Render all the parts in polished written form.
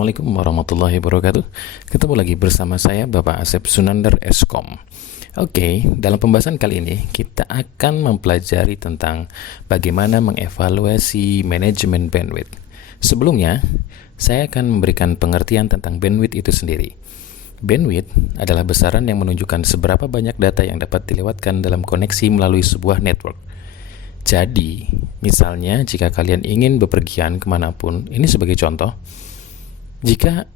Assalamualaikum warahmatullahi wabarakatuh. Ketemu lagi bersama saya Bapak Asep Sunandar Eskom. Oke, dalam pembahasan kali ini kita akan mempelajari tentang bagaimana mengevaluasi manajemen bandwidth. Sebelumnya, saya akan memberikan pengertian tentang bandwidth itu sendiri. Bandwidth adalah besaran yang menunjukkan seberapa banyak data yang dapat dilewatkan dalam koneksi melalui sebuah network. Jadi, misalnya jika kalian ingin bepergian kemanapun, ini sebagai contoh, jika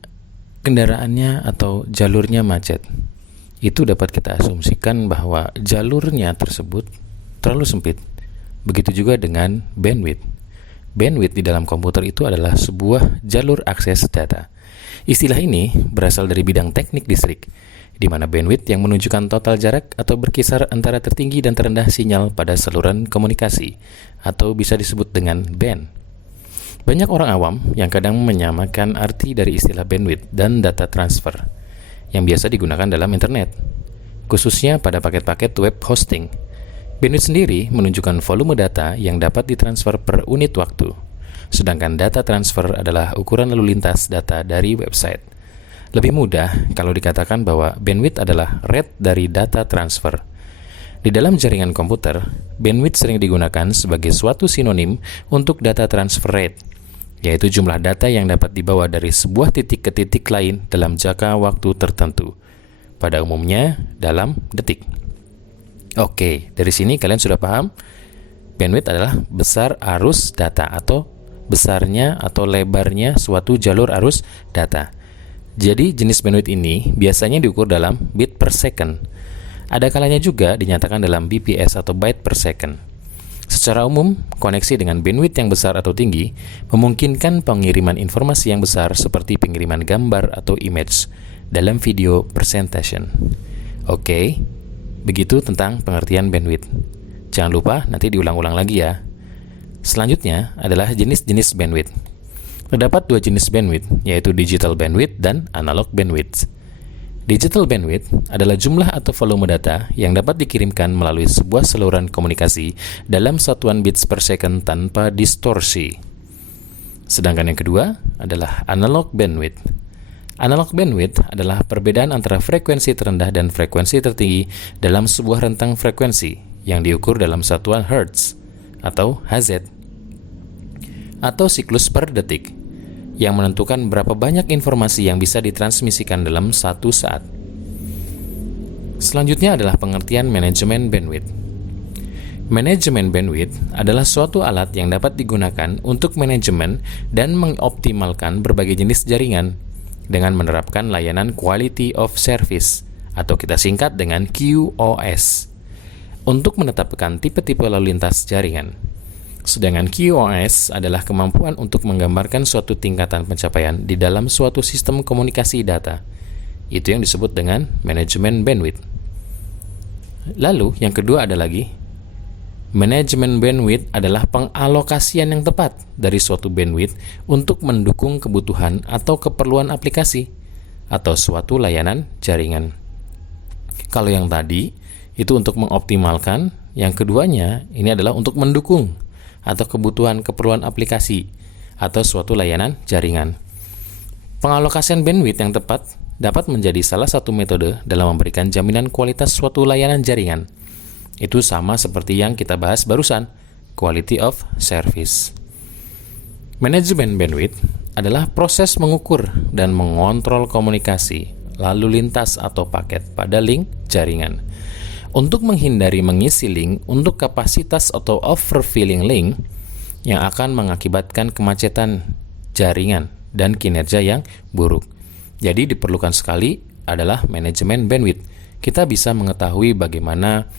kendaraannya atau jalurnya macet, itu dapat kita asumsikan bahwa jalurnya tersebut terlalu sempit. Begitu juga dengan bandwidth. Bandwidth di dalam komputer itu adalah sebuah jalur akses data. Istilah ini berasal dari bidang teknik listrik, di mana bandwidth yang menunjukkan total jarak atau berkisar antara tertinggi dan terendah sinyal pada saluran komunikasi, atau bisa disebut dengan band. Banyak orang awam yang kadang menyamakan arti dari istilah bandwidth dan data transfer, yang biasa digunakan dalam internet, khususnya pada paket-paket web hosting. Bandwidth sendiri menunjukkan volume data yang dapat ditransfer per unit waktu, sedangkan data transfer adalah ukuran lalu lintas data dari website. Lebih mudah kalau dikatakan bahwa bandwidth adalah rate dari data transfer. Di dalam jaringan komputer, bandwidth sering digunakan sebagai suatu sinonim untuk data transfer rate, yaitu jumlah data yang dapat dibawa dari sebuah titik ke titik lain dalam jangka waktu tertentu, pada umumnya dalam detik. Oke, dari sini kalian sudah paham? Bandwidth adalah besar arus data atau besarnya atau lebarnya suatu jalur arus data. Jadi jenis bandwidth ini biasanya diukur dalam bit per second. Ada kalanya juga dinyatakan dalam bps atau byte per second. Secara umum, koneksi dengan bandwidth yang besar atau tinggi memungkinkan pengiriman informasi yang besar seperti pengiriman gambar atau image dalam video presentation. Oke, begitu tentang pengertian bandwidth. Jangan lupa nanti diulang-ulang lagi ya. Selanjutnya adalah jenis-jenis bandwidth. Terdapat dua jenis bandwidth, yaitu digital bandwidth dan analog bandwidth. Digital bandwidth adalah jumlah atau volume data yang dapat dikirimkan melalui sebuah saluran komunikasi dalam satuan bits per second tanpa distorsi. Sedangkan yang kedua adalah analog bandwidth. Analog bandwidth adalah perbedaan antara frekuensi terendah dan frekuensi tertinggi dalam sebuah rentang frekuensi yang diukur dalam satuan hertz atau Hz, atau siklus per detik, yang menentukan berapa banyak informasi yang bisa ditransmisikan dalam satu saat. Selanjutnya adalah pengertian manajemen bandwidth. Manajemen bandwidth adalah suatu alat yang dapat digunakan untuk manajemen dan mengoptimalkan berbagai jenis jaringan dengan menerapkan layanan quality of service, atau kita singkat dengan QoS, untuk menetapkan tipe-tipe lalu lintas jaringan. Sedangkan QoS adalah kemampuan untuk menggambarkan suatu tingkatan pencapaian di dalam suatu sistem komunikasi data. Itu yang disebut dengan manajemen bandwidth. Lalu yang kedua ada lagi, manajemen bandwidth adalah pengalokasian yang tepat dari suatu bandwidth untuk mendukung kebutuhan atau keperluan aplikasi atau suatu layanan jaringan. Kalau yang tadi itu untuk mengoptimalkan, yang keduanya ini adalah untuk mendukung atau kebutuhan keperluan aplikasi atau suatu layanan jaringan. Pengalokasian bandwidth yang tepat dapat menjadi salah satu metode dalam memberikan jaminan kualitas suatu layanan jaringan. Itu sama seperti yang kita bahas barusan, quality of service. Manajemen bandwidth adalah proses mengukur dan mengontrol komunikasi lalu lintas atau paket pada link jaringan, untuk menghindari mengisi link untuk kapasitas atau overfilling link yang akan mengakibatkan kemacetan jaringan dan kinerja yang buruk. Jadi diperlukan sekali adalah manajemen bandwidth. Kita bisa mengetahui bagaimana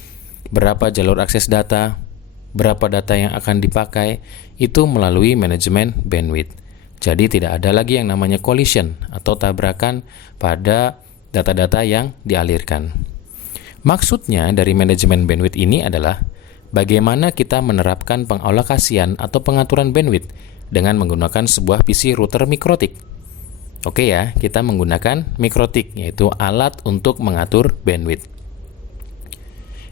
berapa jalur akses data, berapa data yang akan dipakai, itu melalui manajemen bandwidth. Jadi tidak ada lagi yang namanya collision atau tabrakan pada data-data yang dialirkan. Maksudnya dari manajemen bandwidth ini adalah bagaimana kita menerapkan pengalokasian atau pengaturan bandwidth dengan menggunakan sebuah PC router mikrotik. Oke ya, kita menggunakan mikrotik, yaitu alat untuk mengatur bandwidth.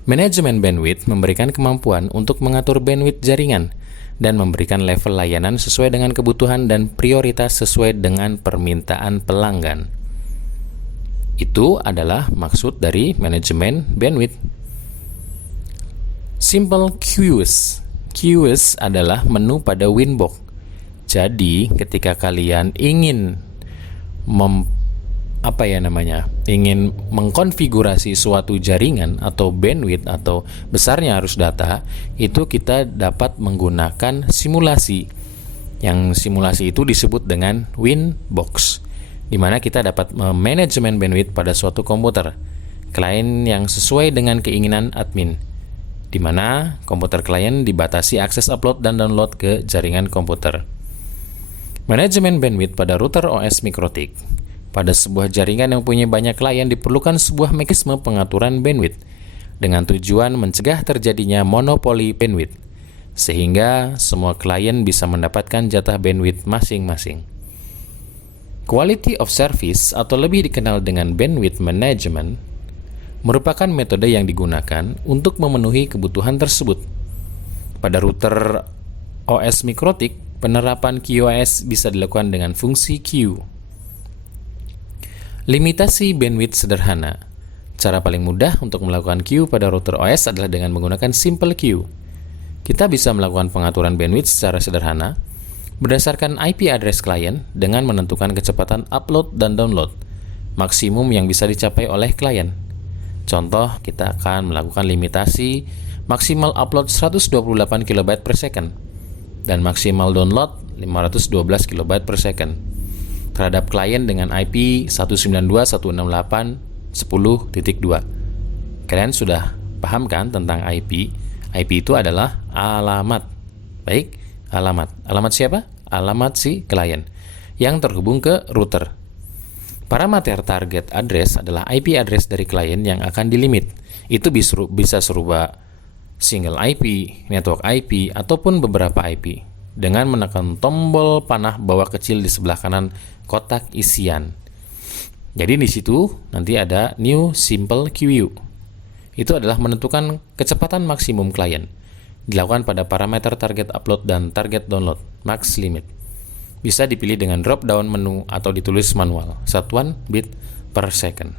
Manajemen bandwidth memberikan kemampuan untuk mengatur bandwidth jaringan dan memberikan level layanan sesuai dengan kebutuhan dan prioritas sesuai dengan permintaan pelanggan. Itu adalah maksud dari manajemen bandwidth. Simple queues. Queues adalah menu pada Winbox. Jadi, ketika kalian ingin ingin mengkonfigurasi suatu jaringan atau bandwidth atau besarnya arus data, itu kita dapat menggunakan simulasi. Yang simulasi itu disebut dengan Winbox, di mana kita dapat manajemen bandwidth pada suatu komputer klien yang sesuai dengan keinginan admin, di mana komputer klien dibatasi akses upload dan download ke jaringan komputer. Manajemen bandwidth pada router OS Mikrotik. Pada sebuah jaringan yang punya banyak klien diperlukan sebuah mekanisme pengaturan bandwidth dengan tujuan mencegah terjadinya monopoli bandwidth, sehingga semua klien bisa mendapatkan jatah bandwidth masing-masing. Quality of service atau lebih dikenal dengan bandwidth management merupakan metode yang digunakan untuk memenuhi kebutuhan tersebut. Pada router OS Mikrotik, penerapan QoS bisa dilakukan dengan fungsi queue. Limitasi bandwidth sederhana. Cara paling mudah untuk melakukan queue pada router OS adalah dengan menggunakan simple queue. Kita bisa melakukan pengaturan bandwidth secara sederhana berdasarkan IP address klien dengan menentukan kecepatan upload dan download maksimum yang bisa dicapai oleh klien. Contoh, kita akan melakukan limitasi maksimal upload 128 KB per second dan maksimal download 512 KB per second terhadap klien dengan IP 192.168.10.2. Kalian sudah paham kan tentang IP? IP itu adalah alamat. Baik, alamat. Alamat siapa? Alamat si klien yang terhubung ke router. Parameter target address adalah IP address dari klien yang akan dilimit. Itu bisa serupa single IP, network IP, ataupun beberapa IP dengan menekan tombol panah bawah kecil di sebelah kanan kotak isian. Jadi di situ nanti ada new simple queue. Itu adalah menentukan kecepatan maksimum klien. Dilakukan pada parameter target upload dan target download, max limit. Bisa dipilih dengan drop down menu atau ditulis manual, satuan bit per second.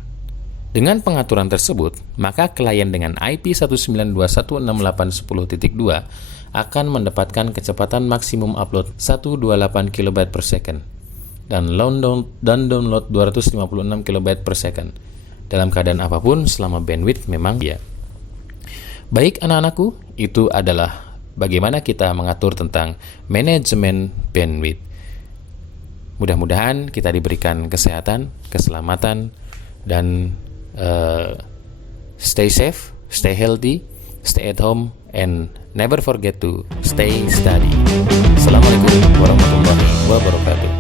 Dengan pengaturan tersebut, maka klien dengan IP 192.168.10.2 akan mendapatkan kecepatan maksimum upload 128 KB per second dan download 256 KB per second dalam keadaan apapun selama bandwidth memang dia. Baik anak-anakku, itu adalah bagaimana kita mengatur tentang manajemen bandwidth. Mudah-mudahan kita diberikan kesehatan, keselamatan, dan stay safe, stay healthy, stay at home, and never forget to stay study. Assalamualaikum warahmatullahi wabarakatuh.